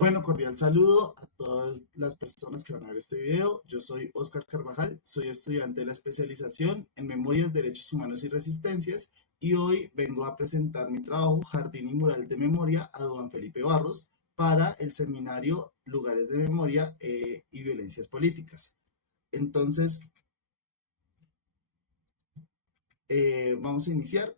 Bueno, cordial saludo a todas las personas que van a ver este video. Yo soy Oscar Carvajal, soy estudiante de la especialización en Memorias, Derechos Humanos y Resistencias y hoy vengo a presentar mi trabajo Jardín y Mural de Memoria a Duván Felipe Barros para el seminario Lugares de Memoria y Violencias Políticas. Entonces, vamos a iniciar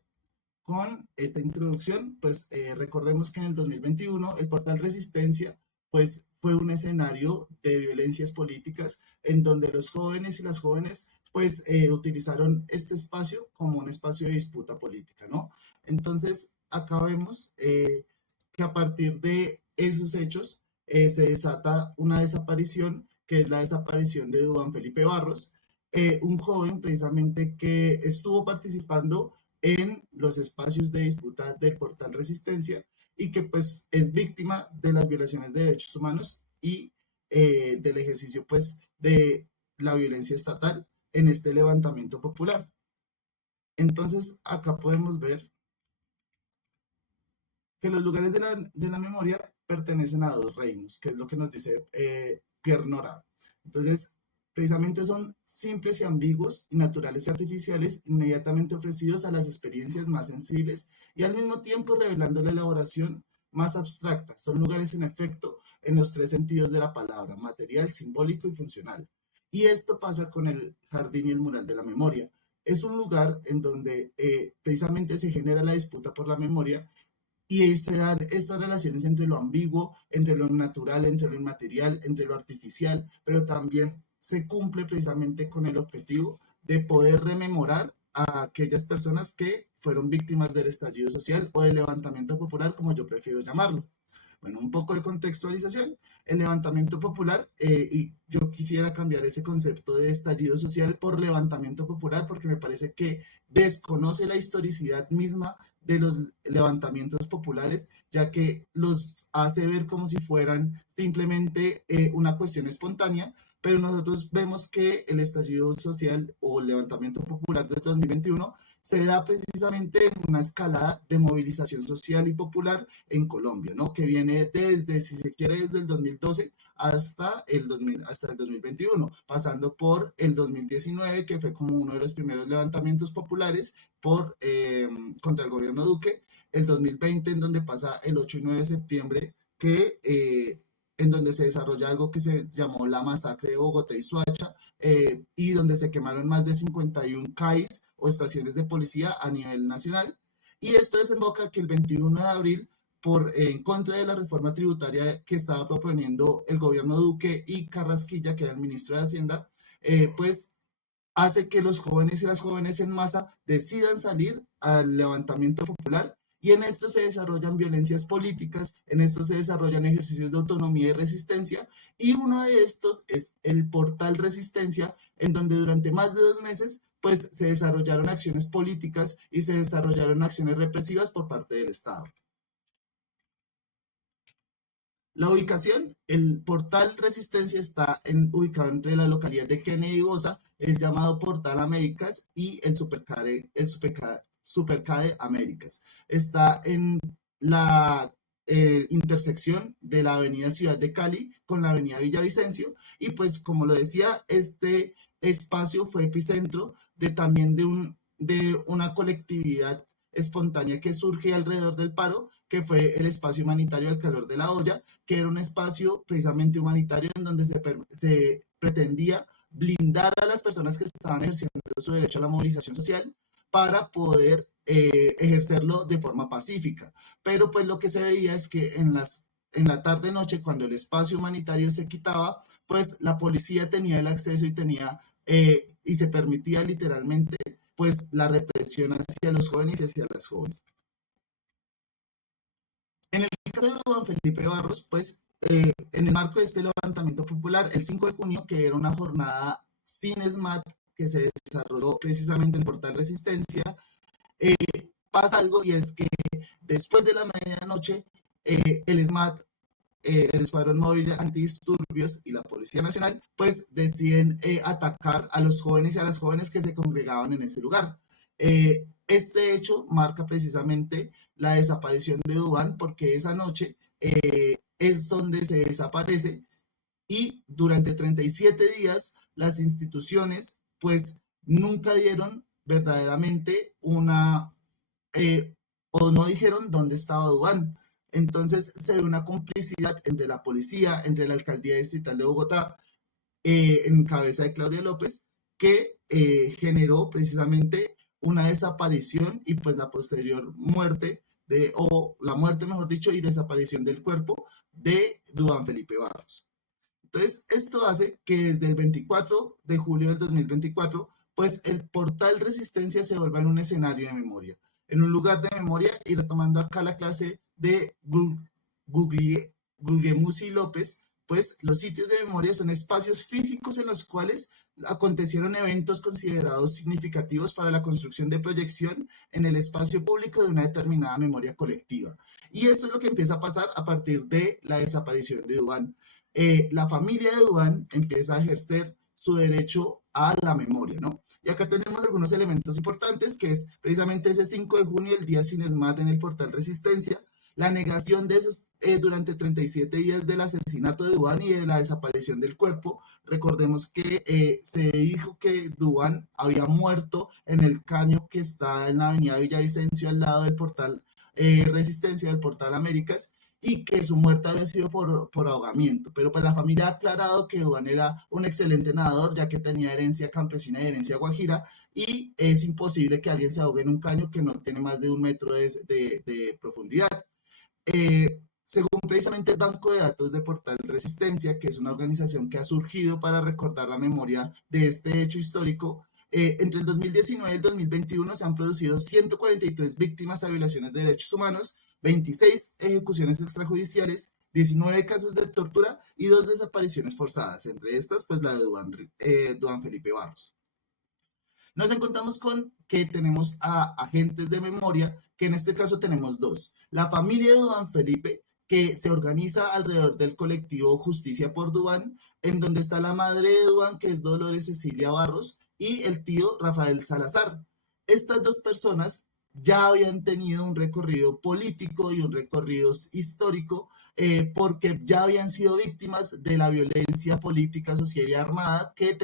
con esta introducción. Pues recordemos que en el 2021 el portal Resistencia pues fue un escenario de violencias políticas en donde los jóvenes y las jóvenes pues utilizaron este espacio como un espacio de disputa política, ¿no? Entonces, acá vemos que a partir de esos hechos se desata una desaparición, que es la desaparición de Duván Felipe Barros, un joven precisamente que estuvo participando en los espacios de disputa del portal Resistencia y que pues es víctima de las violaciones de derechos humanos y del ejercicio pues de la violencia estatal en este levantamiento popular. Entonces acá podemos ver que los lugares de la memoria pertenecen a dos reinos, que es lo que nos dice Pierre Nora. Entonces, precisamente son simples y ambiguos, naturales y artificiales, inmediatamente ofrecidos a las experiencias más sensibles y al mismo tiempo revelando la elaboración más abstracta. Son lugares en efecto en los tres sentidos de la palabra, material, simbólico y funcional. Y esto pasa con el jardín y el mural de la memoria. Es un lugar en donde precisamente se genera la disputa por la memoria y se dan estas relaciones entre lo ambiguo, entre lo natural, entre lo inmaterial, entre lo artificial, pero también se cumple precisamente con el objetivo de poder rememorar a aquellas personas que fueron víctimas del estallido social o del levantamiento popular, como yo prefiero llamarlo. Bueno, un poco de contextualización. El levantamiento popular, y yo quisiera cambiar ese concepto de estallido social por levantamiento popular, porque me parece que desconoce la historicidad misma de los levantamientos populares, ya que los hace ver como si fueran simplemente una cuestión espontánea, pero nosotros vemos que el estallido social o el levantamiento popular de 2021 se da precisamente en una escalada de movilización social y popular en Colombia, ¿no? Que viene desde, si se quiere, desde el 2012 hasta el 2021, pasando por el 2019, que fue como uno de los primeros levantamientos populares contra el gobierno Duque, el 2020 en donde pasa el 8 y 9 de septiembre, en donde se desarrolla algo que se llamó la masacre de Bogotá y Soacha, y donde se quemaron más de 51 CAIs o estaciones de policía a nivel nacional. Y esto desemboca que el 21 de abril, en contra de la reforma tributaria que estaba proponiendo el gobierno Duque y Carrasquilla, que era el ministro de Hacienda, pues hace que los jóvenes y las jóvenes en masa decidan salir al levantamiento popular y en esto se desarrollan violencias políticas, en esto se desarrollan ejercicios de autonomía y resistencia y uno de estos es el portal Resistencia, en donde durante más de 2 meses pues se desarrollaron acciones políticas y se desarrollaron acciones represivas por parte del Estado. La ubicación, el portal Resistencia está ubicado entre la localidad de Kennedy y Bosa, es llamado Portal Américas y el Supercade Américas. Está en la intersección de la avenida Ciudad de Cali con la avenida Villavicencio y pues como lo decía, este espacio fue epicentro también de una colectividad espontánea que surge alrededor del paro, que fue el espacio humanitario al calor de la olla, que era un espacio precisamente humanitario en donde se pretendía blindar a las personas que estaban ejerciendo su derecho a la movilización social para poder ejercerlo de forma pacífica. Pero pues lo que se veía es que en la tarde-noche, cuando el espacio humanitario se quitaba, pues la policía tenía el acceso y se permitía literalmente pues la represión hacia los jóvenes y hacia las jóvenes. En el caso de Juan Felipe Barros, pues en el marco de este levantamiento popular, el 5 de junio, que era una jornada sin SMAT que se desarrolló precisamente en el portal Resistencia, eh, pasa algo y es que después de la medianoche, el SMAT, el Escuadrón Móvil Antidisturbios y la Policía Nacional, pues deciden atacar a los jóvenes y a las jóvenes que se congregaban en ese lugar. Este hecho marca precisamente la desaparición de Duván porque esa noche es donde se desaparece y durante 37 días las instituciones pues nunca dieron verdaderamente eh, o no dijeron dónde estaba Duván. Entonces se ve una complicidad entre la policía, entre la alcaldía distrital de Bogotá, en cabeza de Claudia López, que generó precisamente una desaparición y pues la posterior muerte o la muerte, mejor dicho, y desaparición del cuerpo de Duván Felipe Barros. Entonces, esto hace que desde el 24 de julio del 2024, pues el portal Resistencia se vuelva en un escenario de memoria, en un lugar de memoria, y retomando acá la clase de Guglielmusi López, pues los sitios de memoria son espacios físicos en los cuales acontecieron eventos considerados significativos para la construcción de proyección en el espacio público de una determinada memoria colectiva. Y esto es lo que empieza a pasar a partir de la desaparición de Duván. La familia de Duván empieza a ejercer su derecho a la memoria, ¿no? Y acá tenemos algunos elementos importantes, que es precisamente ese 5 de junio, el día sin ESMAD en el portal Resistencia, la negación de esos durante 37 días del asesinato de Duván y de la desaparición del cuerpo. Recordemos que se dijo que Duván había muerto en el caño que está en la avenida Villavicencio al lado del portal Resistencia, del portal Américas, y que su muerte había sido por ahogamiento. Pero pues la familia ha aclarado que Duván era un excelente nadador, ya que tenía herencia campesina y herencia guajira, y es imposible que alguien se ahogue en un caño que no tiene más de 1 metro de profundidad. Según precisamente el Banco de Datos de Portal Resistencia, que es una organización que ha surgido para recordar la memoria de este hecho histórico, entre el 2019 y el 2021 se han producido 143 víctimas a violaciones de derechos humanos, 26 ejecuciones extrajudiciales, 19 casos de tortura y 2 desapariciones forzadas, entre estas pues la de Duván Felipe Barros. Nos encontramos con que tenemos a agentes de memoria, que en este caso tenemos dos. La familia de Duván Felipe, que se organiza alrededor del colectivo Justicia por Duván, en donde está la madre de Duván, que es Dolores Cecilia Barros, y el tío Rafael Salazar. Estas dos personas ya habían tenido un recorrido político y un recorrido histórico, porque ya habían sido víctimas de la violencia política, social y armada que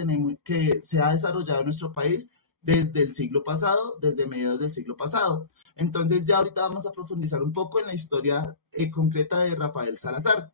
se ha desarrollado en nuestro país desde el siglo pasado, desde mediados del siglo pasado. Entonces ya ahorita vamos a profundizar un poco en la historia concreta de Rafael Salazar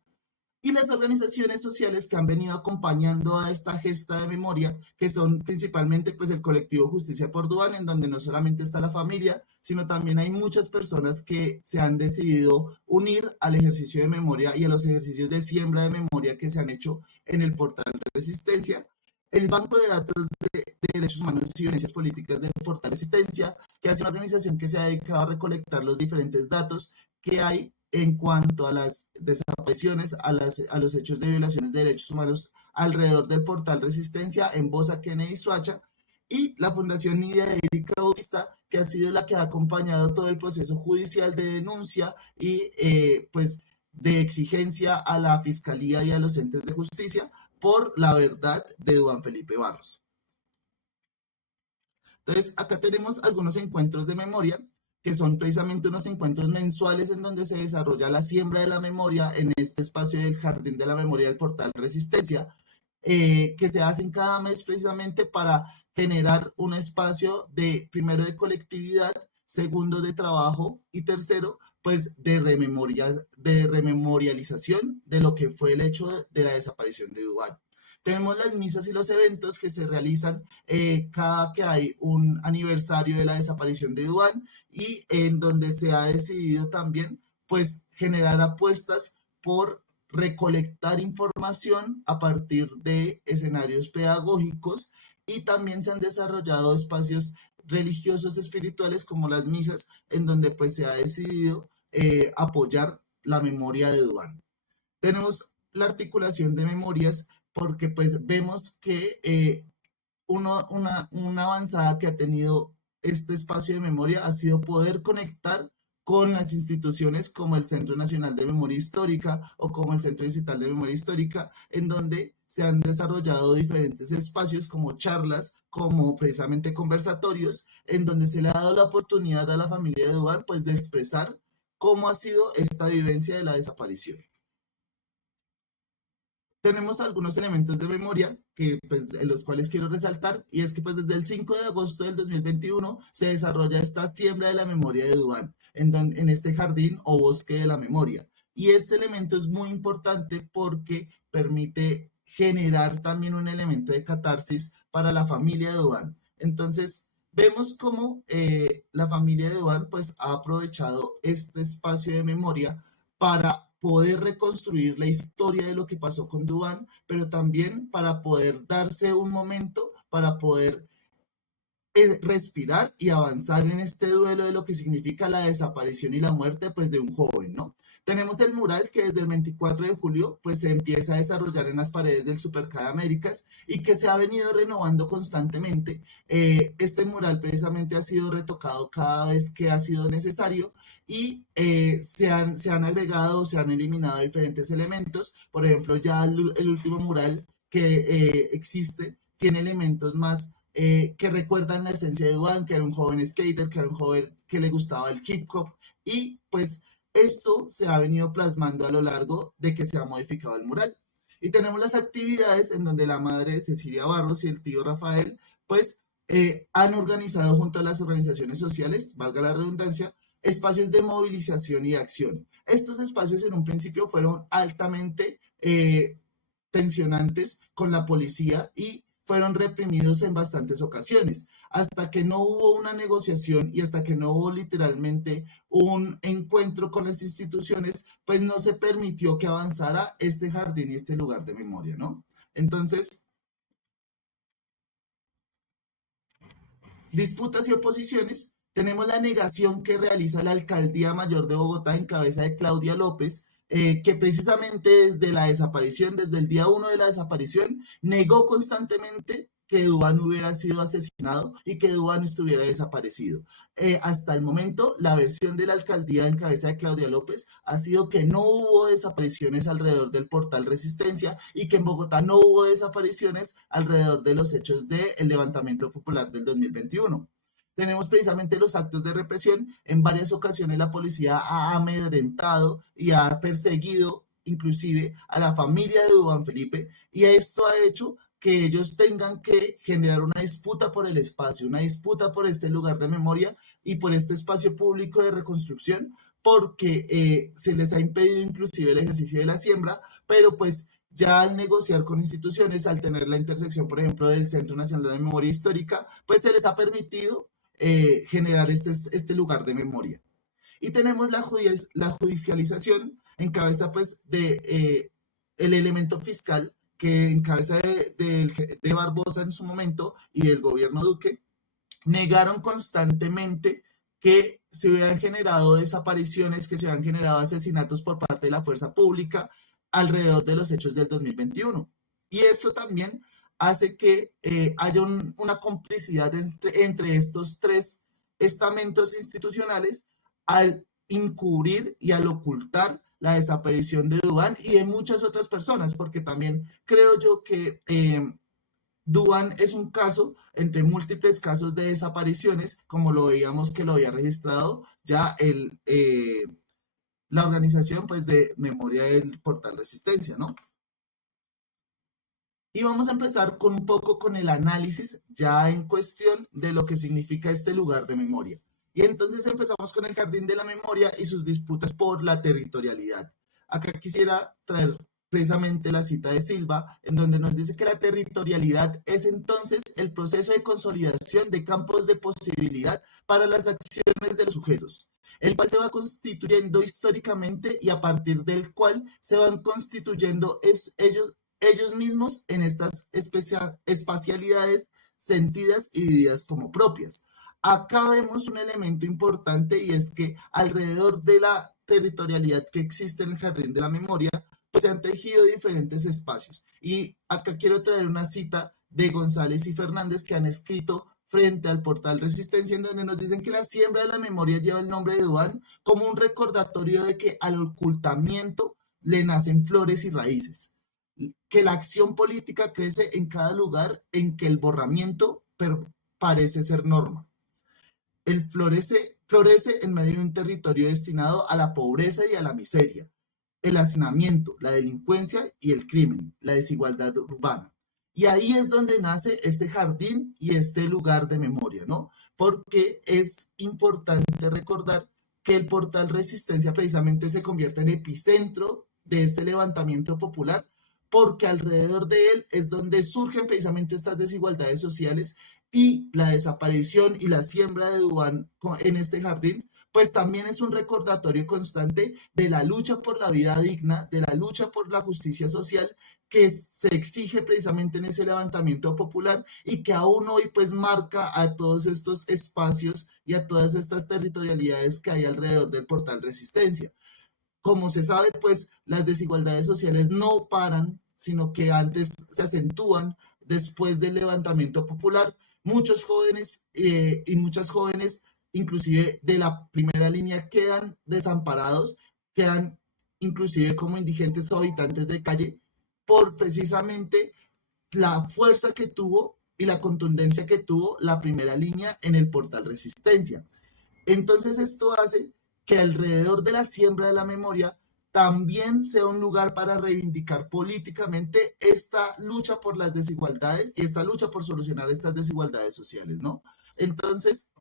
y las organizaciones sociales que han venido acompañando a esta gesta de memoria, que son principalmente pues el colectivo Justicia por Duván, en donde no solamente está la familia, sino también hay muchas personas que se han decidido unir al ejercicio de memoria y a los ejercicios de siembra de memoria que se han hecho en el portal de Resistencia. El Banco de Datos de Derechos Humanos y Violencias Políticas del portal Resistencia, que es una organización que se ha dedicado a recolectar los diferentes datos que hay en cuanto a las desapariciones, a los hechos de violaciones de derechos humanos alrededor del portal Resistencia en Bosa, Kennedy y Soacha, y la Fundación Nidia Erika Bautista, que ha sido la que ha acompañado todo el proceso judicial de denuncia y pues de exigencia a la Fiscalía y a los entes de justicia por la verdad de Duván Felipe Barros. Entonces, acá tenemos algunos encuentros de memoria, que son precisamente unos encuentros mensuales en donde se desarrolla la siembra de la memoria en este espacio del Jardín de la Memoria del portal Resistencia, que se hacen cada mes precisamente para generar un espacio de, primero, de colectividad, segundo, de trabajo y tercero, pues de rememorialización de lo que fue el hecho de la desaparición de Duván. Tenemos las misas y los eventos que se realizan cada que hay un aniversario de la desaparición de Duván y en donde se ha decidido también pues generar apuestas por recolectar información a partir de escenarios pedagógicos, y también se han desarrollado espacios religiosos espirituales como las misas en donde pues se ha decidido apoyar la memoria de Duván. Tenemos la articulación de memorias porque pues vemos que una avanzada que ha tenido este espacio de memoria ha sido poder conectar con las instituciones como el Centro Nacional de Memoria Histórica o como el Centro Digital de Memoria Histórica, en donde se han desarrollado diferentes espacios como charlas, como precisamente conversatorios, en donde se le ha dado la oportunidad a la familia de Duván pues de expresar cómo ha sido esta vivencia de la desaparición. tenemos algunos elementos de memoria que, pues, en los cuales quiero resaltar, y es que pues, desde el 5 de agosto del 2021 se desarrolla esta siembra de la memoria de Dubán, en este jardín o bosque de la memoria. Y este elemento es muy importante porque permite generar también un elemento de catarsis para la familia de Dubán. Entonces, vemos cómo la familia de Dubán pues, ha aprovechado este espacio de memoria para poder reconstruir la historia de lo que pasó con Dubán, pero también para poder darse un momento, para poder respirar y avanzar en este duelo de lo que significa la desaparición y la muerte pues de un joven, ¿no? Tenemos el mural que desde el 24 de julio pues se empieza a desarrollar en las paredes del Supercad Américas y que se ha venido renovando constantemente. Este mural precisamente ha sido retocado cada vez que ha sido necesario y se han agregado, se han eliminado diferentes elementos. Por ejemplo, ya el último mural que existe tiene elementos más que recuerdan la esencia de Duan, que era un joven skater, que era un joven que le gustaba el hip hop, y pues esto se ha venido plasmando a lo largo de que se ha modificado el mural. Y tenemos las actividades en donde la madre Cecilia Barros y el tío Rafael, pues han organizado junto a las organizaciones sociales, valga la redundancia, espacios de movilización y de acción. Estos espacios en un principio fueron altamente tensionantes con la policía y fueron reprimidos en bastantes ocasiones, hasta que no hubo una negociación y hasta que no hubo literalmente un encuentro con las instituciones, pues no se permitió que avanzara este jardín y este lugar de memoria, ¿no? Entonces, disputas y oposiciones, tenemos la negación que realiza la Alcaldía Mayor de Bogotá en cabeza de Claudia López, que precisamente desde la desaparición, desde el día uno de la desaparición, negó constantemente que Duván hubiera sido asesinado y que Duván estuviera desaparecido. Hasta el momento, la versión de la alcaldía en cabeza de Claudia López ha sido que no hubo desapariciones alrededor del portal Resistencia y que en Bogotá no hubo desapariciones alrededor de los hechos del levantamiento popular del 2021. Tenemos precisamente los actos de represión. En varias ocasiones la policía ha amedrentado y ha perseguido inclusive a la familia de Duván Felipe, y esto ha hecho que ellos tengan que generar una disputa por el espacio, una disputa por este lugar de memoria y por este espacio público de reconstrucción, porque se les ha impedido inclusive el ejercicio de la siembra, pero pues ya al negociar con instituciones, al tener la intersección, por ejemplo, del Centro Nacional de Memoria Histórica, pues se les ha permitido generar este lugar de memoria. Y tenemos la judicialización en cabeza pues de el elemento fiscal que en cabeza de Barbosa en su momento y del gobierno Duque, negaron constantemente que se hubieran generado desapariciones, que se hubieran generado asesinatos por parte de la fuerza pública alrededor de los hechos del 2021. Y esto también hace que haya una complicidad entre estos tres estamentos institucionales al encubrir y al ocultar la desaparición de Duván y de muchas otras personas, porque también creo yo que Duván es un caso entre múltiples casos de desapariciones, como lo veíamos que lo había registrado ya la organización pues, de memoria del portal Resistencia, ¿no? Y vamos a empezar con un poco con el análisis ya en cuestión de lo que significa este lugar de memoria. Y entonces empezamos con el Jardín de la Memoria y sus disputas por la territorialidad. Acá quisiera traer precisamente la cita de Silva, en donde nos dice que la territorialidad es entonces el proceso de consolidación de campos de posibilidad para las acciones de los sujetos, el cual se va constituyendo históricamente y a partir del cual se van constituyendo ellos mismos en estas espacialidades sentidas y vividas como propias. Acá vemos un elemento importante y es que alrededor de la territorialidad que existe en el Jardín de la Memoria, pues se han tejido diferentes espacios. Y acá quiero traer una cita de González y Fernández que han escrito frente al portal Resistencia, en donde nos dicen que la siembra de la memoria lleva el nombre de Duván como un recordatorio de que al ocultamiento le nacen flores y raíces, que la acción política crece en cada lugar en que el borramiento parece ser norma. Florece en medio de un territorio destinado a la pobreza y a la miseria. el hacinamiento, la delincuencia y el crimen, la desigualdad urbana. Y ahí es donde nace este jardín y este lugar de memoria, ¿no? Porque es importante recordar que el portal Resistencia precisamente se convierte en epicentro de este levantamiento popular, porque alrededor de él es donde surgen precisamente estas desigualdades sociales y la desaparición y la siembra de Dubán en este jardín, pues también es un recordatorio constante de la lucha por la vida digna, de la lucha por la justicia social que se exige precisamente en ese levantamiento popular y que aún hoy pues marca a todos estos espacios y a todas estas territorialidades que hay alrededor del portal Resistencia. Como se sabe, pues las desigualdades sociales no paran, sino que antes se acentúan después del levantamiento popular. Muchos jóvenes y muchas jóvenes, inclusive de la primera línea, quedan desamparados, quedan inclusive como indigentes o habitantes de calle por precisamente la fuerza que tuvo y la contundencia que tuvo la primera línea en el portal Resistencia. Entonces esto hace que alrededor de la siembra de la memoria también sea un lugar para reivindicar políticamente esta lucha por las desigualdades y esta lucha por solucionar estas desigualdades sociales, ¿no? Entonces,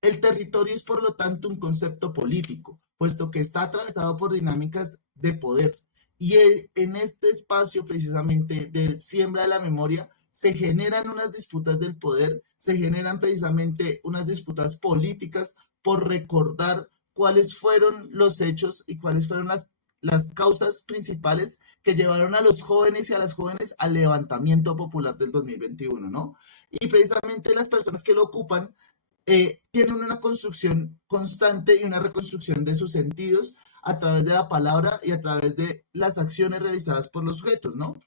el territorio es por lo tanto un concepto político, puesto que está atravesado por dinámicas de poder. Y en este espacio precisamente de siembra de la memoria se generan unas disputas del poder, se generan precisamente unas disputas políticas por recordar cuáles fueron los hechos y cuáles fueron las causas principales que llevaron a los jóvenes y a las jóvenes al levantamiento popular del 2021, ¿no? Y precisamente las personas que lo ocupan tienen una construcción constante y una reconstrucción de sus sentidos a través de la palabra y a través de las acciones realizadas por los sujetos, ¿no?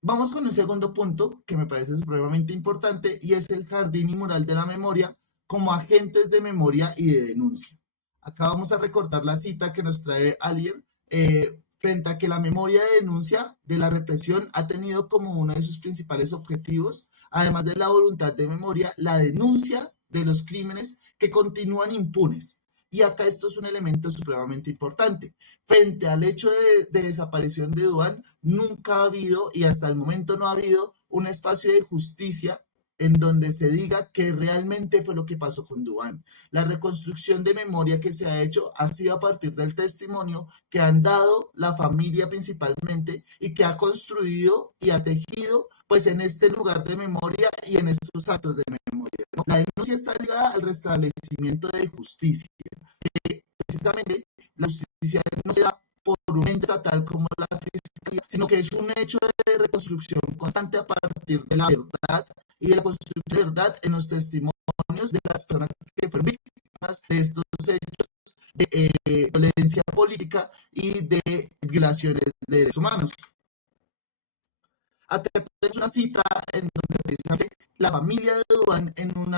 Vamos con un segundo punto que me parece supremamente importante y es el jardín y mural de la memoria como agentes de memoria y de denuncia. Acá vamos a recordar la cita que nos trae Alier frente a que la memoria de denuncia de la represión ha tenido como uno de sus principales objetivos, además de la voluntad de memoria, la denuncia de los crímenes que continúan impunes. Y acá esto es un elemento supremamente importante. Frente al hecho de desaparición de Duván, nunca ha habido y hasta el momento no ha habido un espacio de justicia en donde se diga que realmente fue lo que pasó con Duván. La reconstrucción de memoria que se ha hecho ha sido a partir del testimonio que han dado la familia principalmente y que ha construido y ha tejido pues en este lugar de memoria y en estos actos de memoria, ¿no? La denuncia está ligada al restablecimiento de justicia. Precisamente la justicia no se da por un ente estatal como la fiscalía, sino que es un hecho de reconstrucción constante a partir de la verdad y de la construcción de verdad en los testimonios de las personas que fueron víctimas de estos hechos de violencia política y de violaciones de derechos humanos. Acá tenemos una cita en donde precisamente la familia de Duván en un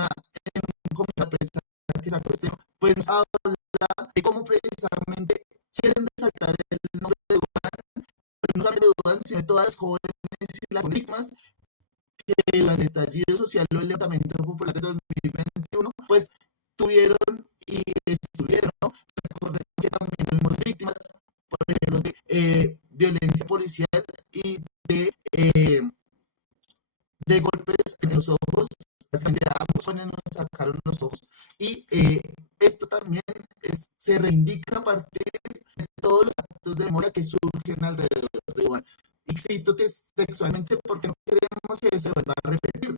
comité de prensa que sacó este, pues nos habla de cómo precisamente quieren resaltar el nombre de Duván, pero no solamente de Duván, sino de todas las jóvenes y las víctimas que durante el estallido social o el levantamiento popular de 2021, pues tuvieron y estuvieron, ¿no? Recordemos que también tuvimos víctimas, por ejemplo, de violencia policial y de golpes en los ojos, básicamente ambos nos sacaron los ojos. Y esto también se reivindica a partir de todos los actos de memoria que surgen alrededor de Iván. Y cito textualmente porque no queremos que eso se vuelva a repetir.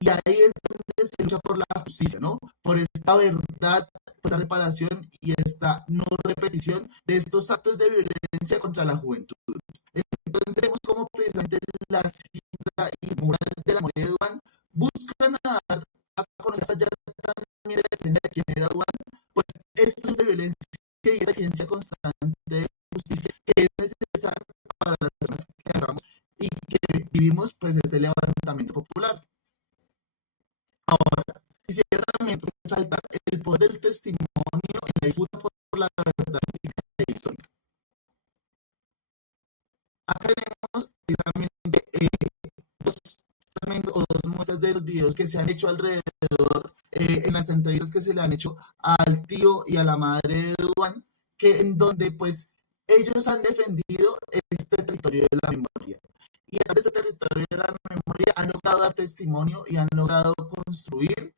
Y ahí es donde se lucha por la justicia, ¿no? Por esta verdad, por esta reparación y esta no repetición de estos actos de violencia contra la juventud. Entonces vemos cómo precisamente la cifra y mural de la memoria de Duván buscan dar a conocer allá también de la esencia de quién era Duván, pues estos de violencia y esta exigencia constante de justicia que es necesaria para las personas que hagamos y que vivimos pues ese levantamiento popular. Ahora, quisiera también resaltar el poder del testimonio en la disputa por la verdad histórica. Acá tenemos precisamente dos fragmentos o dos muestras de los videos que se han hecho alrededor en las entrevistas que se le han hecho al tío y a la madre de Duván, que en donde pues ellos han defendido este territorio de la memoria. Y en este territorio de la memoria han logrado dar testimonio y han logrado construir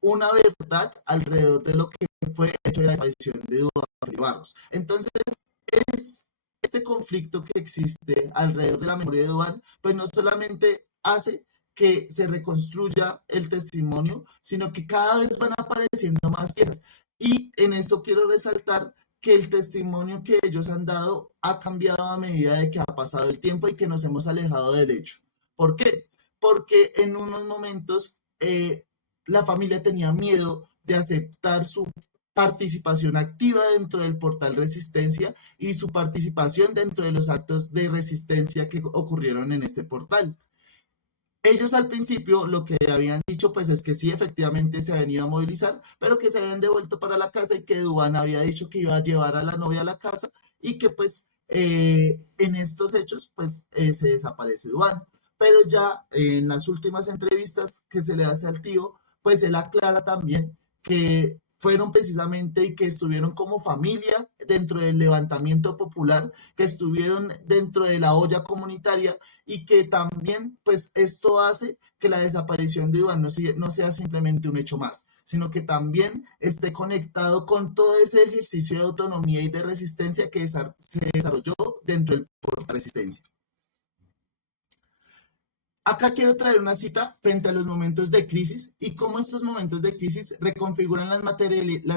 una verdad alrededor de lo que fue el hecho de la desaparición de Duván Barros. Entonces, es este conflicto que existe alrededor de la memoria de Duván, pues no solamente hace que se reconstruya el testimonio, sino que cada vez van apareciendo más piezas. Y en esto quiero resaltar que el testimonio que ellos han dado ha cambiado a medida de que ha pasado el tiempo y que nos hemos alejado del hecho. ¿Por qué? Porque en unos momentos la familia tenía miedo de aceptar su participación activa dentro del portal Resistencia y su participación dentro de los actos de resistencia que ocurrieron en este portal. Ellos al principio lo que habían dicho pues es que sí, efectivamente se habían ido a movilizar, pero que se habían devuelto para la casa y que Duván había dicho que iba a llevar a la novia a la casa y que pues en estos hechos pues se desaparece Duván. Pero ya en las últimas entrevistas que se le hace al tío, pues él aclara también que fueron precisamente y que estuvieron como familia dentro del levantamiento popular, que estuvieron dentro de la olla comunitaria y que también pues esto hace que la desaparición de Duván no sea simplemente un hecho más, sino que también esté conectado con todo ese ejercicio de autonomía y de resistencia que se desarrolló dentro del portal Resistencia. Acá quiero traer una cita frente a los momentos de crisis y cómo estos momentos de crisis reconfiguran las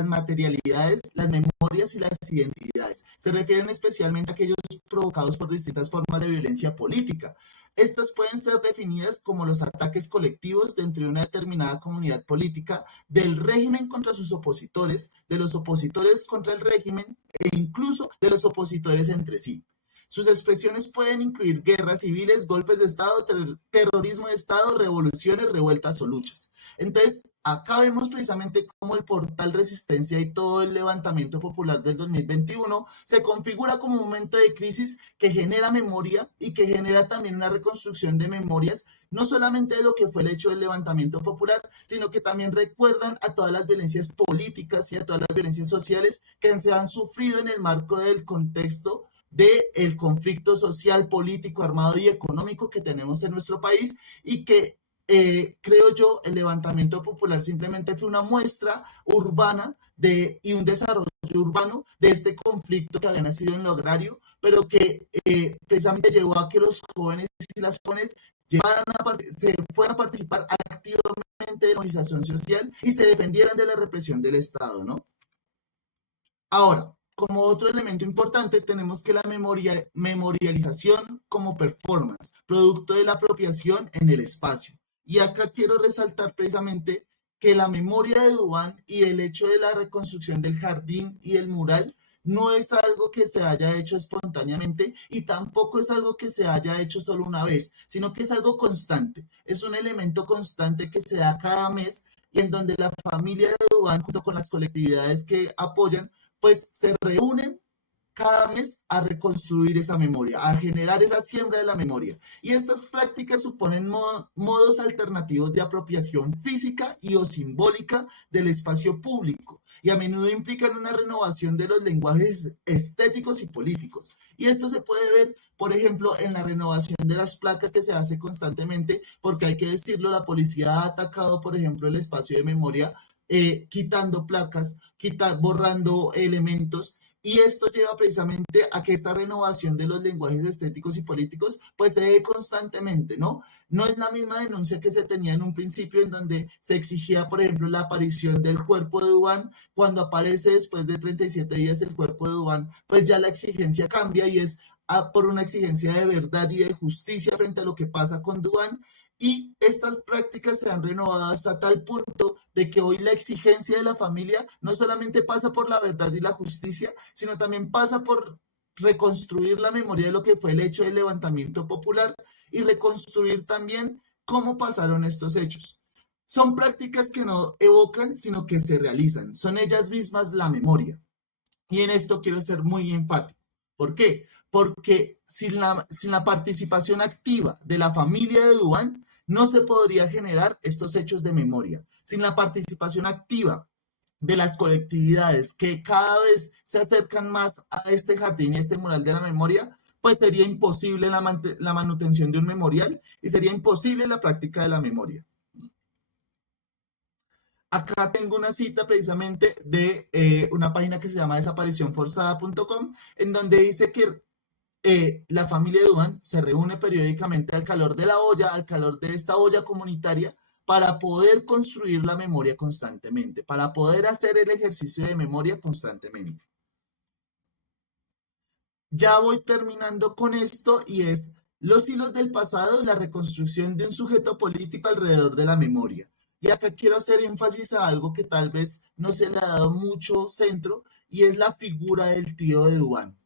materialidades, las memorias y las identidades. Se refieren especialmente a aquellos provocados por distintas formas de violencia política. Estas pueden ser definidas como los ataques colectivos dentro de una determinada comunidad política, del régimen contra sus opositores, de los opositores contra el régimen e incluso de los opositores entre sí. Sus expresiones pueden incluir guerras civiles, golpes de Estado, terrorismo de Estado, revoluciones, revueltas o luchas. Entonces, acá vemos precisamente cómo el portal Resistencia y todo el levantamiento popular del 2021 se configura como un momento de crisis que genera memoria y que genera también una reconstrucción de memorias, no solamente de lo que fue el hecho del levantamiento popular, sino que también recuerdan a todas las violencias políticas y a todas las violencias sociales que se han sufrido en el marco del contexto del conflicto social, político, armado y económico que tenemos en nuestro país y que creo yo el levantamiento popular simplemente fue una muestra urbana y un desarrollo urbano de este conflicto que había nacido en lo agrario, pero que precisamente llevó a que los jóvenes y las jóvenes se fueran a participar activamente de la organización social y se defendieran de la represión del Estado, ¿no? Ahora, como otro elemento importante, tenemos que la memorialización como performance, producto de la apropiación en el espacio. Y acá quiero resaltar precisamente que la memoria de Duván y el hecho de la reconstrucción del jardín y el mural no es algo que se haya hecho espontáneamente y tampoco es algo que se haya hecho solo una vez, sino que es algo constante. Es un elemento constante que se da cada mes y en donde la familia de Duván, junto con las colectividades que apoyan, pues se reúnen cada mes a reconstruir esa memoria, a generar esa siembra de la memoria. Y estas prácticas suponen modos alternativos de apropiación física y o simbólica del espacio público y a menudo implican una renovación de los lenguajes estéticos y políticos. Y esto se puede ver, por ejemplo, en la renovación de las placas que se hace constantemente, porque hay que decirlo, la policía ha atacado, por ejemplo, el espacio de memoria, quitando placas, borrando elementos, y esto lleva precisamente a que esta renovación de los lenguajes estéticos y políticos pues se dé constantemente, ¿no? No es la misma denuncia que se tenía en un principio en donde se exigía, por ejemplo, la aparición del cuerpo de Duván. Cuando aparece después de 37 días el cuerpo de Duván, pues ya la exigencia cambia y es por una exigencia de verdad y de justicia frente a lo que pasa con Duván. Y estas prácticas se han renovado hasta tal punto de que hoy la exigencia de la familia no solamente pasa por la verdad y la justicia, sino también pasa por reconstruir la memoria de lo que fue el hecho del levantamiento popular y reconstruir también cómo pasaron estos hechos. Son prácticas que no evocan, sino que se realizan. Son ellas mismas la memoria. Y en esto quiero ser muy enfático. ¿Por qué? Porque sin la participación activa de la familia de Duván, no se podría generar estos hechos de memoria. Sin la participación activa de las colectividades que cada vez se acercan más a este jardín y este mural de la memoria, pues sería imposible la manutención de un memorial y sería imposible la práctica de la memoria. Acá tengo una cita precisamente de una página que se llama desaparicionforzada.com, en donde dice que la familia de Duván se reúne periódicamente al calor de la olla, al calor de esta olla comunitaria, para poder construir la memoria constantemente, para poder hacer el ejercicio de memoria constantemente. Ya voy terminando con esto y es los hilos del pasado y la reconstrucción de un sujeto político alrededor de la memoria. Y acá quiero hacer énfasis a algo que tal vez no se le ha dado mucho centro y es la figura del tío de Duván.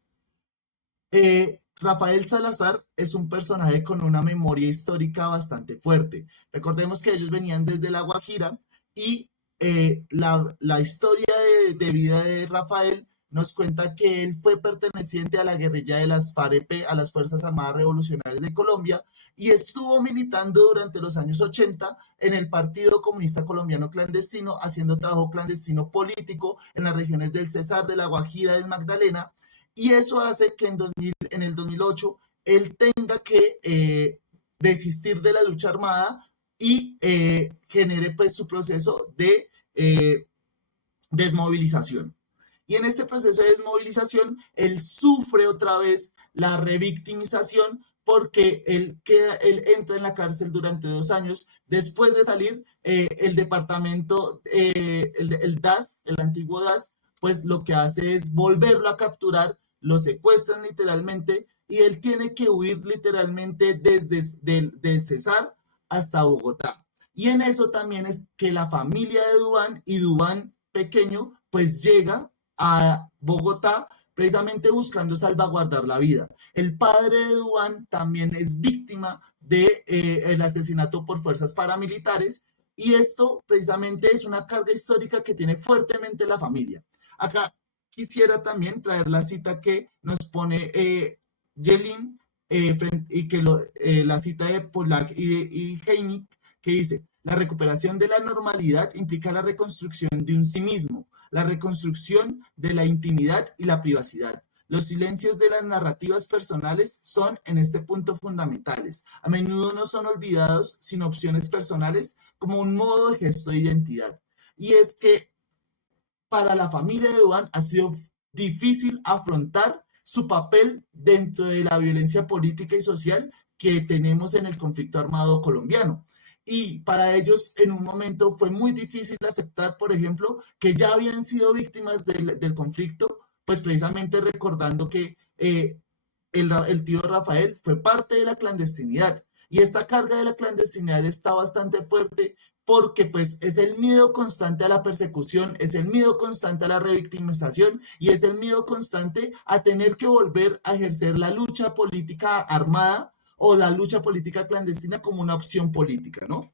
Rafael Salazar es un personaje con una memoria histórica bastante fuerte. Recordemos que ellos venían desde La Guajira y la historia de vida de Rafael nos cuenta que él fue perteneciente a la guerrilla de las FAREP, a las Fuerzas Armadas Revolucionarias de Colombia, y estuvo militando durante los años 80 en el Partido Comunista Colombiano Clandestino, haciendo trabajo clandestino político en las regiones del Cesar, de La Guajira, del Magdalena, y eso hace que en el 2008 él tenga que desistir de la lucha armada y genere pues su proceso de desmovilización. Y en este proceso de desmovilización, él sufre otra vez la revictimización porque él entra en la cárcel durante 2 años. Después de salir, el departamento, el DAS, el antiguo DAS, pues lo que hace es volverlo a capturar, lo secuestran literalmente y él tiene que huir literalmente desde Cesar hasta Bogotá. Y en eso también es que la familia de Duván y Duván pequeño pues llega a Bogotá precisamente buscando salvaguardar la vida. El padre de Duván también es víctima del asesinato por fuerzas paramilitares y esto precisamente es una carga histórica que tiene fuertemente la familia. Acá quisiera también traer la cita que nos pone Yelin y que la cita de Pollack y Heineck que dice, la recuperación de la normalidad implica la reconstrucción de un sí mismo, la reconstrucción de la intimidad y la privacidad. Los silencios de las narrativas personales son en este punto fundamentales. A menudo no son olvidados sino opciones personales como un modo de gesto de identidad. Y es que para la familia de Duván ha sido difícil afrontar su papel dentro de la violencia política y social que tenemos en el conflicto armado colombiano. Y para ellos en un momento fue muy difícil aceptar, por ejemplo, que ya habían sido víctimas del conflicto, pues precisamente recordando que el tío Rafael fue parte de la clandestinidad. Y esta carga de la clandestinidad está bastante fuerte porque pues es el miedo constante a la persecución, es el miedo constante a la revictimización y es el miedo constante a tener que volver a ejercer la lucha política armada o la lucha política clandestina como una opción política, ¿no?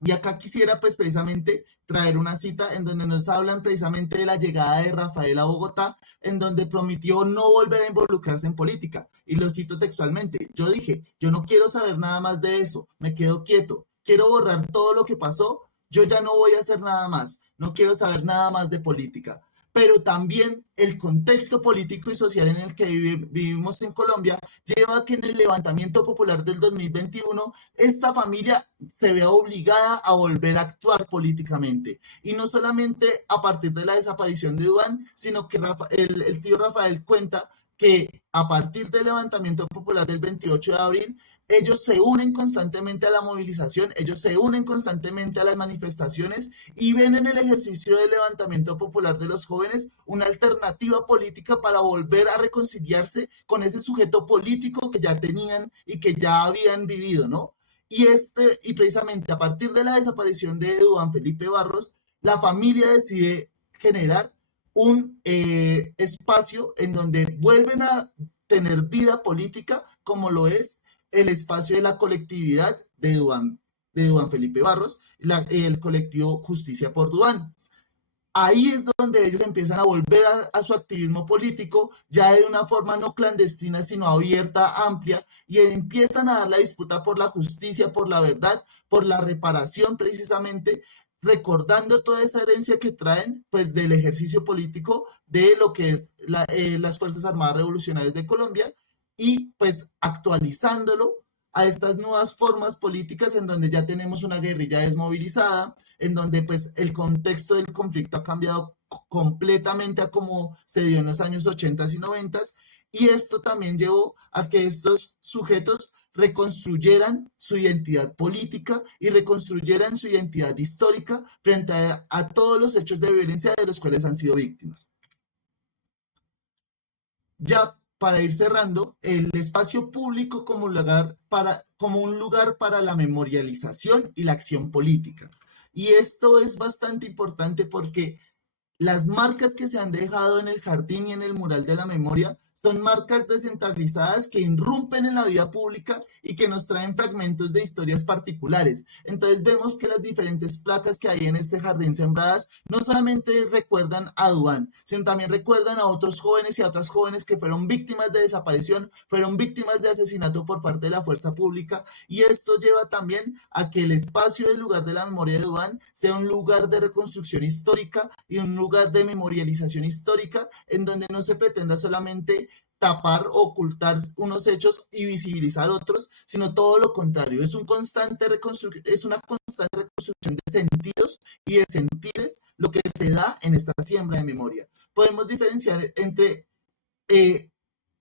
Y acá quisiera pues precisamente traer una cita en donde nos hablan precisamente de la llegada de Rafael a Bogotá, en donde prometió no volver a involucrarse en política. Y lo cito textualmente, yo dije, yo no quiero saber nada más de eso, me quedo quieto, quiero borrar todo lo que pasó, yo ya no voy a hacer nada más, no quiero saber nada más de política. Pero también el contexto político y social en el que vivimos en Colombia lleva a que en el levantamiento popular del 2021 esta familia se vea obligada a volver a actuar políticamente. Y no solamente a partir de la desaparición de Duván, sino que el tío Rafael cuenta que a partir del levantamiento popular del 28 de abril, ellos se unen constantemente a la movilización, ellos se unen constantemente a las manifestaciones y ven en el ejercicio del levantamiento popular de los jóvenes una alternativa política para volver a reconciliarse con ese sujeto político que ya tenían y que ya habían vivido, ¿no? Y precisamente a partir de la desaparición de Duván Felipe Barros, la familia decide generar un espacio en donde vuelven a tener vida política como lo es el espacio de la colectividad de Duván Felipe Barros, el colectivo Justicia por Duván. ahí es donde ellos empiezan a volver a su activismo político, ya de una forma no clandestina, sino abierta, amplia, y empiezan a dar la disputa por la justicia, por la verdad, por la reparación precisamente, recordando toda esa herencia que traen pues del ejercicio político de lo que es las Fuerzas Armadas Revolucionarias de Colombia y pues actualizándolo a estas nuevas formas políticas en donde ya tenemos una guerrilla desmovilizada, en donde pues el contexto del conflicto ha cambiado completamente a como se dio en los años 80 y 90, y esto también llevó a que estos sujetos reconstruyeran su identidad política y reconstruyeran su identidad histórica frente a todos los hechos de violencia de los cuales han sido víctimas. Ya para ir cerrando, el espacio público como un lugar para la memorialización y la acción política. Y esto es bastante importante porque las marcas que se han dejado en el jardín y en el mural de la memoria son marcas descentralizadas que irrumpen en la vida pública y que nos traen fragmentos de historias particulares. Entonces vemos que las diferentes placas que hay en este jardín sembradas no solamente recuerdan a Duan, sino también recuerdan a otros jóvenes y a otras jóvenes que fueron víctimas de desaparición, fueron víctimas de asesinato por parte de la fuerza pública, y esto lleva también a que el espacio del lugar de la memoria de Duan sea un lugar de reconstrucción histórica y un lugar de memorialización histórica en donde no se pretenda solamente tapar o ocultar unos hechos y visibilizar otros, sino todo lo contrario. Es una constante reconstrucción de sentidos y de sentires lo que se da en esta siembra de memoria. Podemos diferenciar entre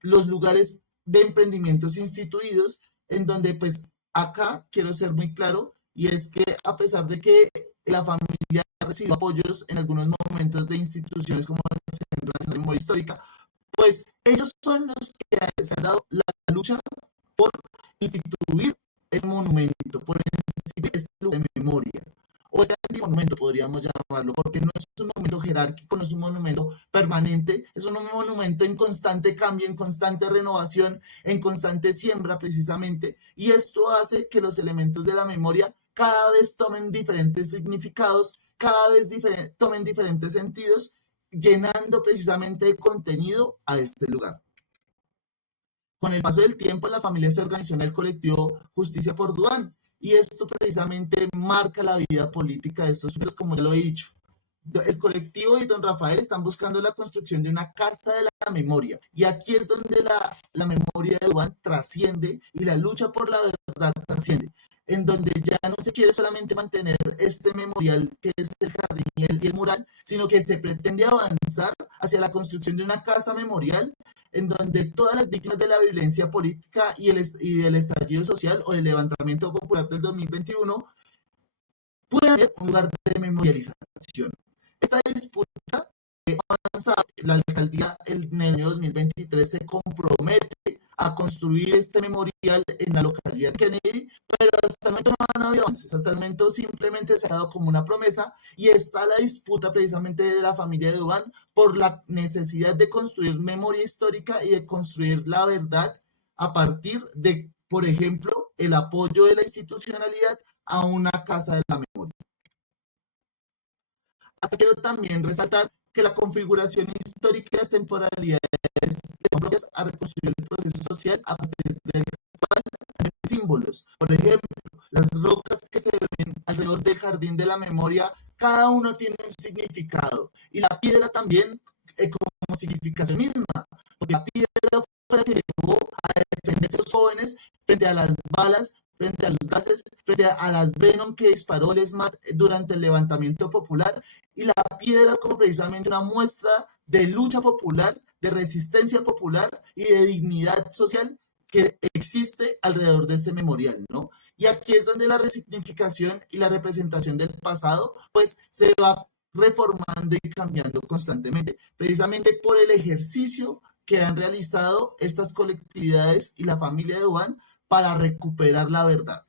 los lugares de emprendimientos instituidos, en donde pues acá quiero ser muy claro, y es que a pesar de que la familia recibió apoyos en algunos momentos de instituciones como el Centro Nacional de Memoria Histórica, pues ellos son los que se han dado la lucha por instituir este monumento, por instituir este lugar de memoria, o este antimonumento podríamos llamarlo, porque no es un monumento jerárquico, no es un monumento permanente, es un monumento en constante cambio, en constante renovación, en constante siembra precisamente, y esto hace que los elementos de la memoria cada vez tomen diferentes significados, cada vez tomen diferentes sentidos, llenando precisamente de contenido a este lugar. Con el paso del tiempo, la familia se organizó en el colectivo Justicia por Duan, y esto precisamente marca la vida política de estos sujetos, como ya lo he dicho. El colectivo y don Rafael están buscando la construcción de una casa de la memoria, y aquí es donde la memoria de Duan trasciende y la lucha por la verdad trasciende, en donde ya no se quiere solamente mantener este memorial que es el jardín y el mural, sino que se pretende avanzar hacia la construcción de una casa memorial en donde todas las víctimas de la violencia política y del estallido social o del levantamiento popular del 2021 puedan tener un lugar de memorialización. Esta disputa avanza, la alcaldía en el año 2023 se compromete a construir este memorial en la localidad de Kennedy, pero hasta el momento no han habido avances, hasta el momento simplemente se ha dado como una promesa, y está la disputa precisamente de la familia de Duan por la necesidad de construir memoria histórica y de construir la verdad a partir de, por ejemplo, el apoyo de la institucionalidad a una casa de la memoria. Quiero también resaltar que la configuración histórica y las temporalidades son propias a reconstruir el proceso social a partir del cual hay símbolos. Por ejemplo, las rocas que se ven alrededor del jardín de la memoria, cada uno tiene un significado, y la piedra también como significación misma, porque la piedra fue la que llevó a defender a esos jóvenes frente a las balas, frente a los gases, frente a las Venom que disparó el SMAT durante el levantamiento popular, y la piedra como precisamente una muestra de lucha popular, de resistencia popular y de dignidad social que existe alrededor de este memorial, ¿no? Y aquí es donde la resignificación y la representación del pasado, pues, se va reformando y cambiando constantemente, precisamente por el ejercicio que han realizado estas colectividades y la familia de Duan para recuperar la verdad.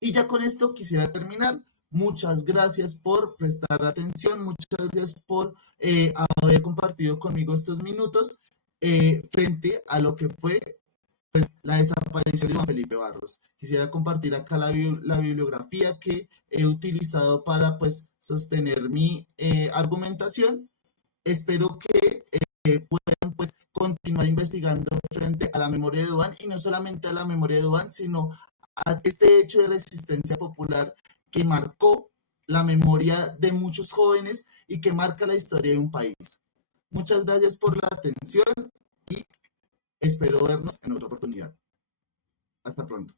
Y ya con esto quisiera terminar. Muchas gracias por prestar atención, muchas gracias por haber compartido conmigo estos minutos frente a lo que fue la desaparición de Juan Felipe Barros. Quisiera compartir acá la bibliografía que he utilizado para pues sostener mi argumentación. Espero que puedan pues continuar investigando frente a la memoria de Duván y no solamente a la memoria de Duván, sino a este hecho de resistencia popular que marcó la memoria de muchos jóvenes y que marca la historia de un país. Muchas gracias por la atención y espero vernos en otra oportunidad. Hasta pronto.